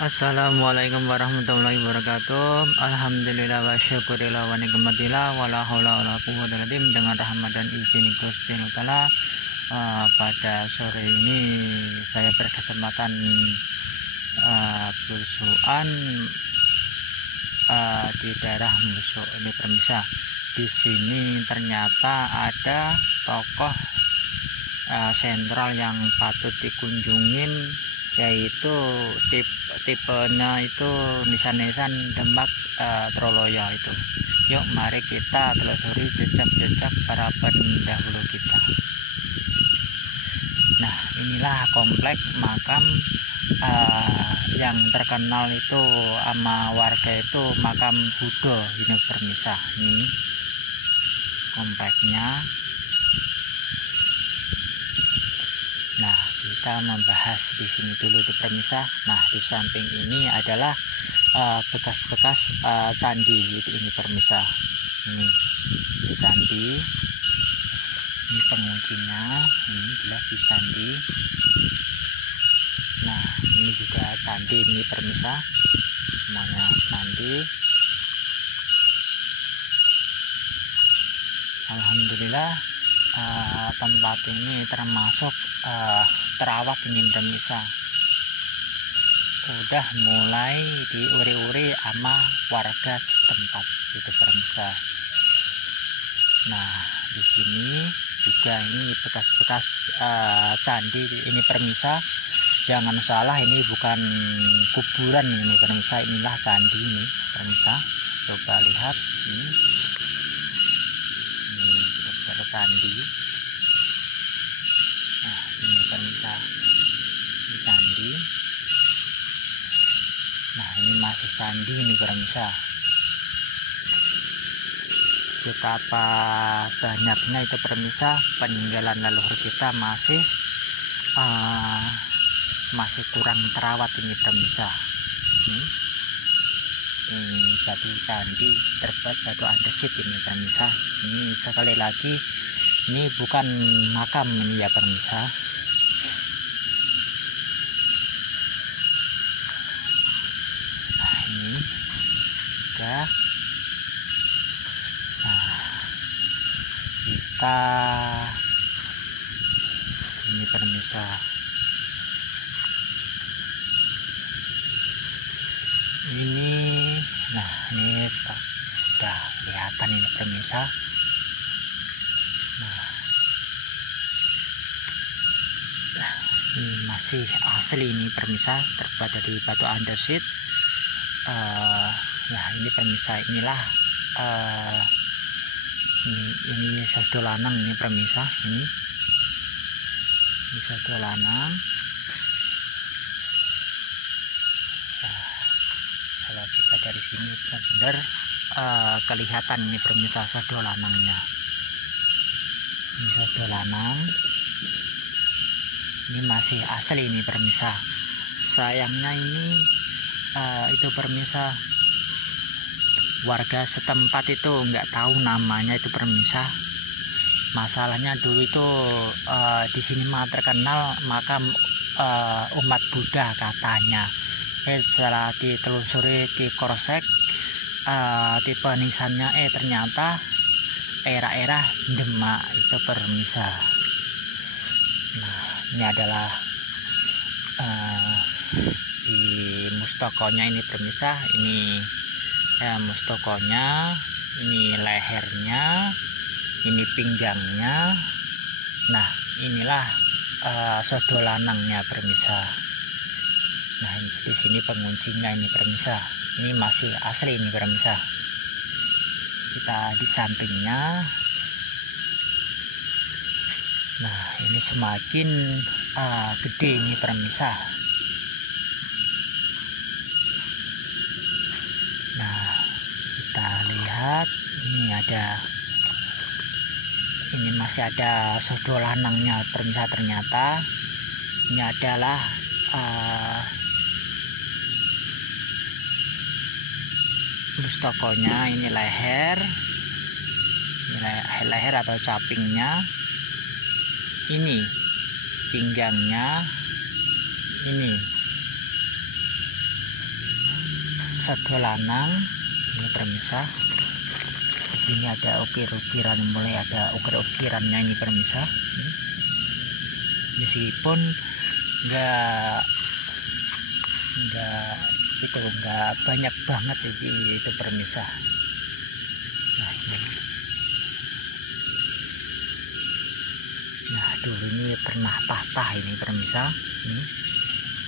Assalamualaikum warahmatullahi wabarakatuh. Alhamdulillah wa syukurillah wa nikmatillah wa la haula wa la quwwata illa billah. Dengan rahmat dan izin Gusti Allah, pada sore ini saya berkesempatan belusuan di daerah Musuk ini permisa. Di sini ternyata ada tokoh sentral yang patut dikunjungin, yaitu tipenya itu nisan-nisan Demak Troloyo itu. Yuk mari kita telusuri jejak-jejak para pendahulu kita. Nah, inilah komplek makam yang terkenal itu sama warga itu makam Buddha ini permisa. Ini kompleknya. Nah, kita membahas di sini dulu di permisa. Nah, di samping ini adalah bekas-bekas candi ini permisa. Ini candi. Ini penguncinya. Ini jelas di candi. Nah, ini juga candi ini permisa. Semuanya candi. Alhamdulillah tempat ini termasuk terawat ini permisa. Udah mulai diuri-uri sama warga setempat itu permisa. Nah, di sini juga ini bekas-bekas candi ini permisa. Jangan salah, ini bukan kuburan ini permisa, inilah candi ini permisa. Coba lihat ini candi. Nah, ini permisa, ini candi. Nah, ini masih candi ini permisa. Betapa banyaknya itu permisa peninggalan leluhur kita masih kurang terawat ini permisa. Ini batu candi terbuat batu andesit ini permisa. Ini sekali lagi, ini bukan makam ini ya permisa. Nah, ini juga. Nah, kita ini permisa. Ini, nah ini sudah kelihatan ini permisa. Nah, ini masih asli ini permisa, terbuat dari batu andesit. Nah, ini permisa, inilah ini sado lanang ini permisa. Ini sado lanang. Kalau kita dari sini benar-benar kelihatan ini permisa sado lanangnya. Ini sado lanang. Ini masih asli ini permisa. Sayangnya ini itu permisa, warga setempat itu nggak tahu namanya itu permisa. Masalahnya dulu itu di sini mah terkenal makam umat Buddha katanya. Setelah ditelusuri, dikorsek tipe nisannya, ternyata era Demak itu permisa. Nah, ini adalah di mustokonya ini permisa. Ini mustokonya, ini lehernya, ini pinggangnya. Nah, inilah sado lanangnya permisa. Nah, di sini penguncinya ini permisa. Ini masih asli ini permisa. Kita di sampingnya. Nah, ini semakin gede ini permisa. Nah, kita lihat ini masih ada sado lanangnya permisa. Ternyata ini adalah mustokonya, ini leher atau capingnya, ini pinggangnya, ini Sada Lanang ini permisa. Di sini ada ukir-ukiran, mulai ada ukir-ukirannya ini permisa. Meskipun enggak banyak banget itu permisa. Nah, dulu ini pernah patah ini permisa.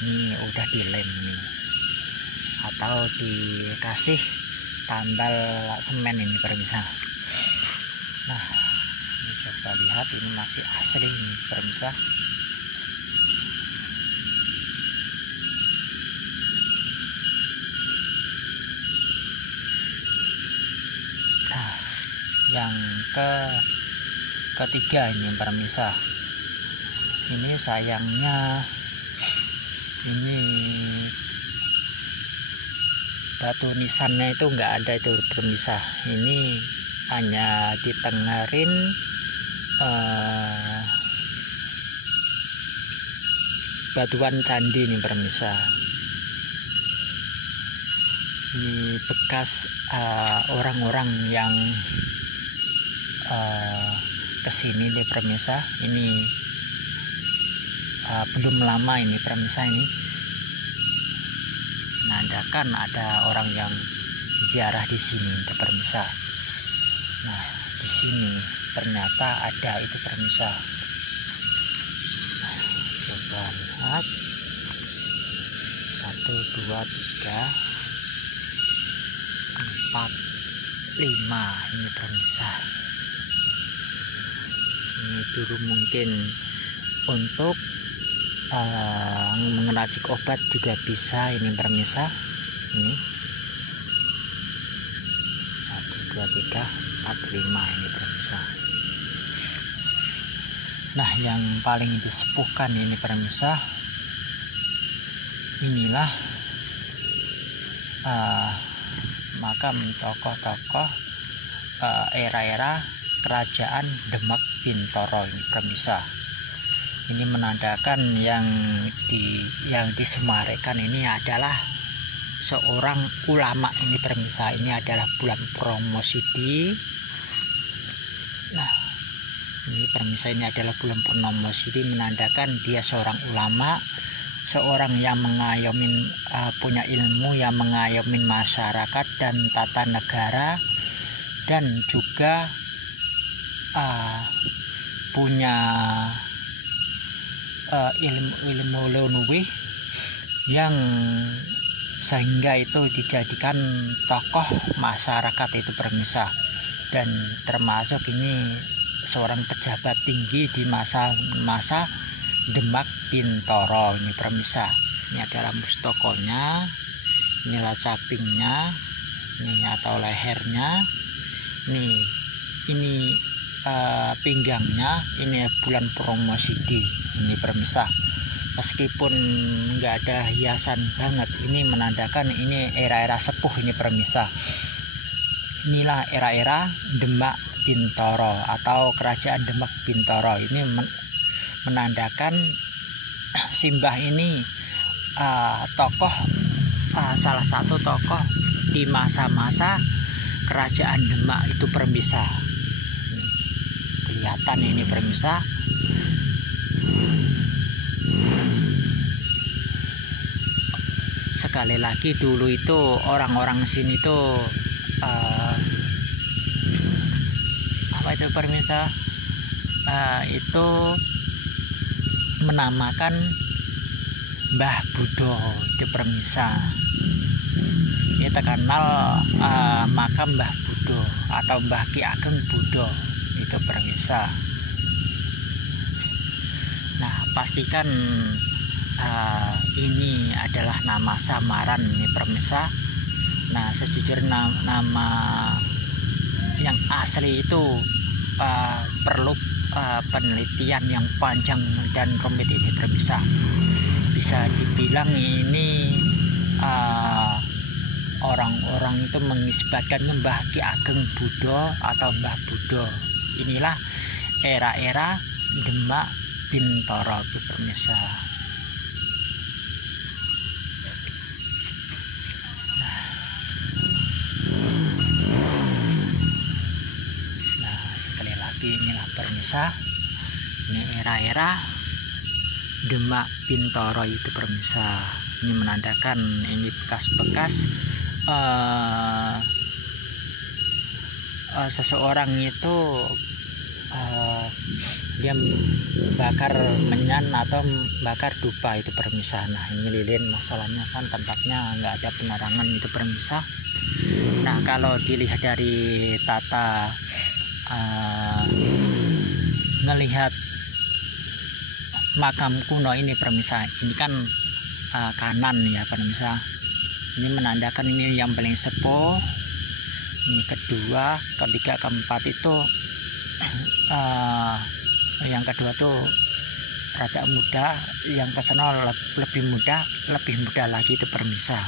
Ini udah dilem nih, atau dikasih tambal semen ini permisa. Nah, ini coba lihat, ini masih asli ini permisa. Nah, yang ketiga ini permisa. Ini sayangnya ini batu nisannya itu enggak ada itu permisa. Ini hanya ditengarin batuan candi ini permisa. Ini bekas orang-orang yang kesini nih permisa. Ini belum lama ini permisa, ini menandakan ada orang yang ziarah di sini permisa. Nah, di sini ternyata ada itu permisa. Nah, coba lihat 1, 2, 3, 4, 5 ini permisa. Ini dulu mungkin untuk mengeracik obat juga bisa ini permisa. Ini 1, 2, 3, 4, 5 ini permisa. Nah, yang paling disepuhkan ini permisa, inilah makam tokoh-tokoh era-era kerajaan Demak Bintoro ini permisa. Ini menandakan yang disemarikan ini adalah seorang ulama ini permisa. Ini adalah bulan Purnomosidi. Nah, ini permisa, ini adalah bulan Purnomosidi, menandakan dia seorang ulama, seorang yang mengayomin, punya ilmu yang mengayomin masyarakat dan tata negara, dan juga punya ilmu lunuwih yang sehingga itu dijadikan tokoh masyarakat itu permisa. Dan termasuk ini seorang pejabat tinggi di masa Demak Bintoro ini permisa. Ini adalah mustokonya, inilah capingnya, ini atau lehernya, ini pinggangnya, ini bulan Purnomosidi ini permisa. Meskipun nggak ada hiasan banget, ini menandakan ini era-era sepuh ini permisa. Inilah era-era Demak Bintoro atau kerajaan Demak Bintoro. Ini menandakan Simbah ini tokoh, salah satu tokoh di masa-masa kerajaan Demak itu permisa. Kelihatan ini permisa. Sekali lagi, dulu itu orang-orang sini tuh apa itu permisa, itu menamakan Mbah Budo itu permisa. Ini terkenal makam Mbah Budo atau Mbah Ki Ageng Budo itu permisa. Nah, pastikan ini adalah nama samaran ini permisa. Nah, sejujurnya nama yang asli itu perlu penelitian yang panjang dan rumit ini permisa. Bisa dibilang ini orang-orang itu mengisbatkan Mbah Ki Ageng Budo atau Mbah Budo. Inilah era-era Demak Bintoro itu permisa. Nah, pemirsa. Ini era-era Demak Bintoro itu pemirsa. Ini menandakan ini bekas-bekas seseorang itu dia bakar menyan atau bakar dupa itu pemirsa. Nah ini lilin, masalahnya kan tempatnya nggak ada penerangan itu pemirsa. Nah kalau dilihat dari tata ngelihat makam kuno ini pemirsa, ini kan kanan ya pemirsa. Ini menandakan ini yang paling sepuh, ini kedua, ketiga, keempat itu yang kedua tuh rada muda, yang kesana lebih muda lagi itu pemirsa.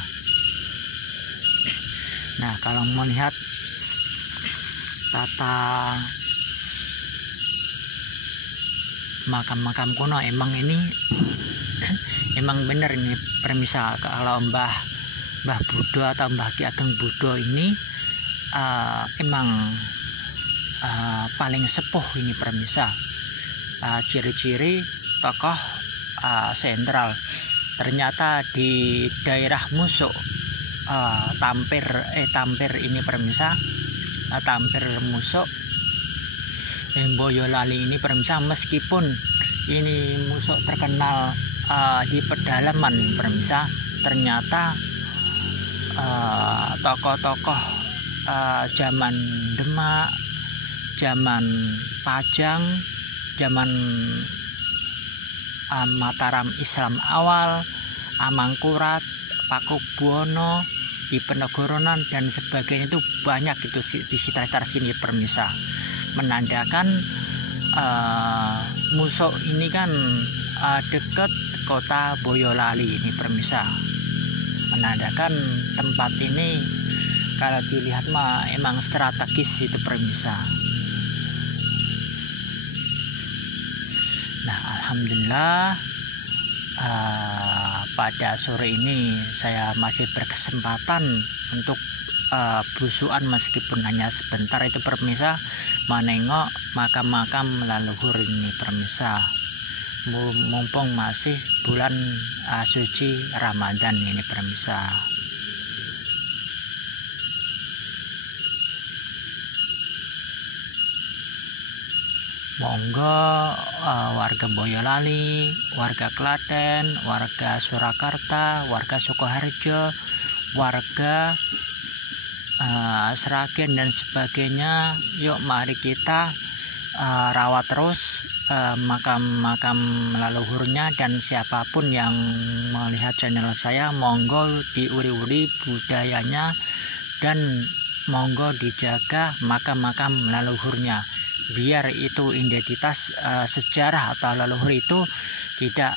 Nah kalau melihat tata makam-makam kuno emang ini emang bener ini pemirsa. Kalau Mbah Budo atau Mbah Ki Ageng Budo ini emang paling sepuh ini pemirsa. Ciri-ciri tokoh sentral ternyata di daerah Musuk Tampir ini pemirsa. Tampir Musuk Boyolali ini pemirsa, meskipun ini Musuk terkenal di pedalaman pemirsa, ternyata tokoh-tokoh zaman Demak, zaman Pajang, zaman Mataram Islam awal, Amangkurat, Pakubuwono, Diponegoronan dan sebagainya itu banyak itu di sekitar sini pemirsa. Menandakan Musuk ini kan dekat kota Boyolali ini pemirsa. Menandakan tempat ini kalau dilihat mah emang strategis itu pemirsa. Nah alhamdulillah pada sore ini saya masih berkesempatan untuk busuan meskipun hanya sebentar itu pemirsa, menengok makam-makam leluhur ini pemirsa. Mumpung masih bulan suci Ramadan ini pemirsa. Monggo warga Boyolali, warga Klaten, warga Surakarta, warga Sukoharjo, warga Sragen dan sebagainya, yuk mari kita rawat terus makam-makam leluhurnya. Dan siapapun yang melihat channel saya, monggo diuri-uri budayanya dan monggo dijaga makam-makam leluhurnya, biar itu identitas sejarah atau leluhur itu tidak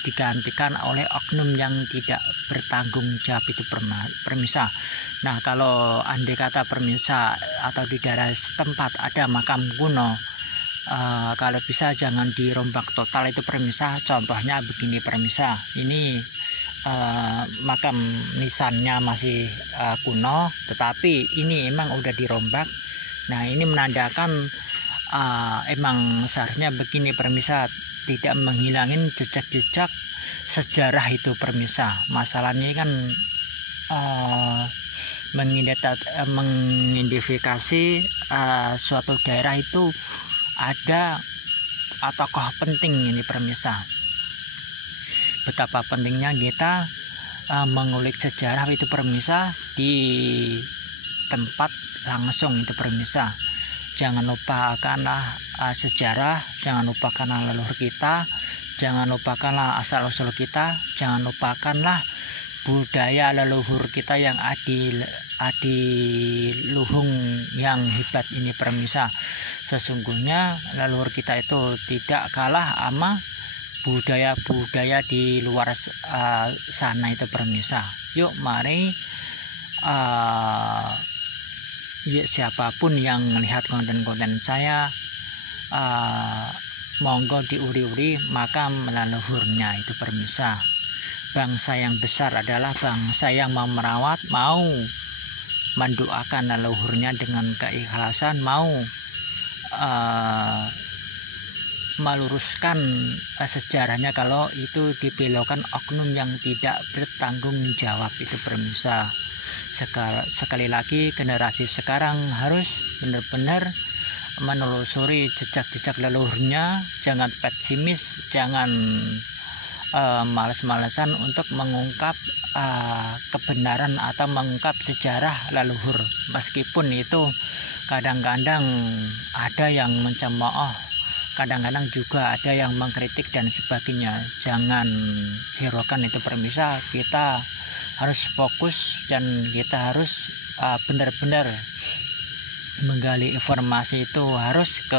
digantikan oleh oknum yang tidak bertanggung jawab itu pemirsa. Nah kalau andai kata pemirsa atau di daerah setempat ada makam kuno, kalau bisa jangan dirombak total itu pemirsa. Contohnya begini pemirsa, ini makam nisannya masih kuno, tetapi ini emang udah dirombak. Nah ini menandakan emang seharusnya begini pemirsa, tidak menghilangin jejak-jejak sejarah itu pemirsa. Masalahnya kan mengidentifikasi suatu daerah itu ada tokoh penting ini pemirsa. Betapa pentingnya kita mengulik sejarah itu pemirsa di tempat langsung itu pemirsa. Jangan lupakanlah sejarah, jangan lupakanlah leluhur kita, jangan lupakanlah asal-usul kita, jangan lupakanlah budaya leluhur kita yang adiluhung yang hebat ini pemirsa. Sesungguhnya leluhur kita itu tidak kalah sama budaya-budaya di luar sana itu pemirsa. Yuk mari ya, siapapun yang melihat konten-konten saya, monggo diuri-uri makam leluhurnya itu pemirsa. Bangsa yang besar adalah bangsa yang mau merawat, mau mendoakan leluhurnya dengan keikhlasan, mau meluruskan sejarahnya kalau itu dibelokkan oknum yang tidak bertanggung jawab itu pemirsa. Sekali lagi generasi sekarang harus benar-benar menelusuri jejak-jejak leluhurnya, jangan pesimis, jangan males-malesan untuk mengungkap kebenaran atau mengungkap sejarah leluhur, meskipun itu kadang-kadang ada yang mencemooh, kadang-kadang juga ada yang mengkritik dan sebagainya. Jangan hiraukan itu pemirsa, kita harus fokus dan kita harus benar-benar menggali informasi itu, harus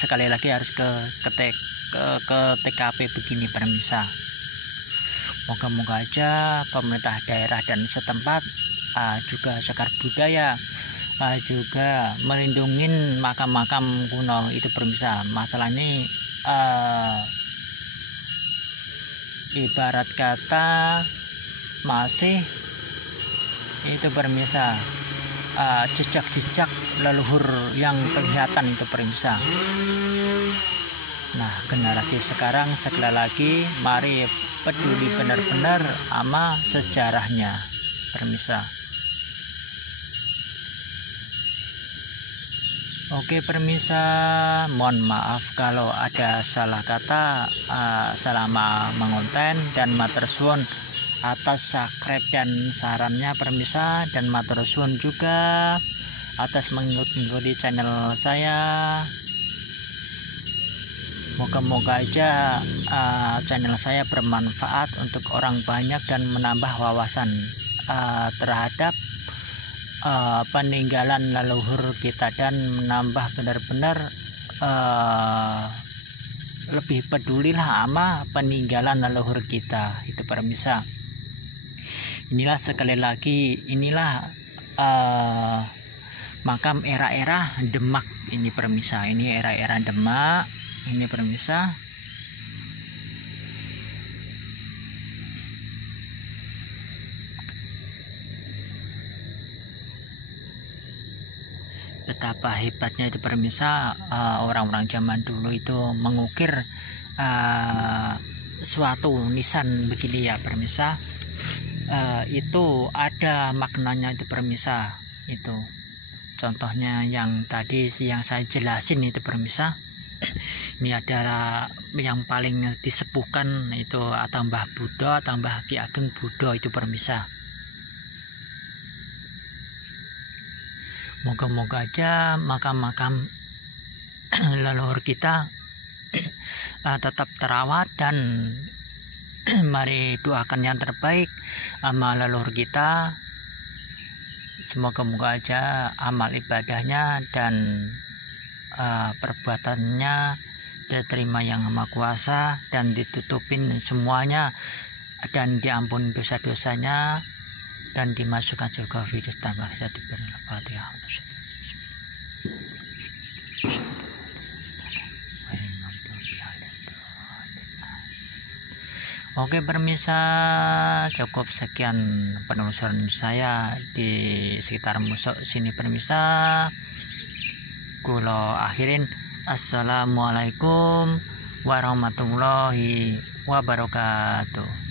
sekali lagi harus ke TKP begini pemirsa. Moga-moga aja pemerintah daerah dan setempat juga cagar budaya juga melindungi makam-makam kuno itu pemirsa. Masalah ini ibarat kata masih itu pemirsa, jejak-jejak leluhur yang kelihatan itu pemirsa. Nah, generasi sekarang sekali lagi mari peduli benar-benar sama sejarahnya pemirsa. Oke pemirsa, mohon maaf kalau ada salah kata selama mengonten, dan matur suwun atas subscribe dan sarannya pemirsa, dan matur suwun juga atas mengikuti channel saya. Moga-moga aja channel saya bermanfaat untuk orang banyak dan menambah wawasan terhadap peninggalan leluhur kita, dan menambah benar-benar lebih pedulilah sama peninggalan leluhur kita itu pemirsa. Inilah sekali lagi, inilah makam era-era Demak ini pemirsa. Ini era-era Demak ini pemirsa. Betapa hebatnya itu pemirsa, orang-orang zaman dulu itu mengukir suatu nisan begini ya pemirsa. Itu ada maknanya itu pemirsa. Itu contohnya yang tadi yang saya jelasin itu pemirsa. Ini adalah yang paling disepuhkan itu atau Mbah Buddha atau Mbah Ki Ageng Buddha itu pemirsa. Moga-moga aja makam-makam leluhur kita tetap terawat, dan mari doakan yang terbaik sama leluhur kita. Semoga-moga aja amal ibadahnya dan perbuatannya diterima yang Maha Kuasa dan ditutupin semuanya, dan diampuni dosa-dosanya, dan dimasukkan surga firdaus tanpa hisab. Al-Fatihah. Oke pemirsa, cukup sekian penelusuran saya di sekitar Musok sini pemirsa. Kulo akhirin, assalamualaikum warahmatullahi wabarakatuh.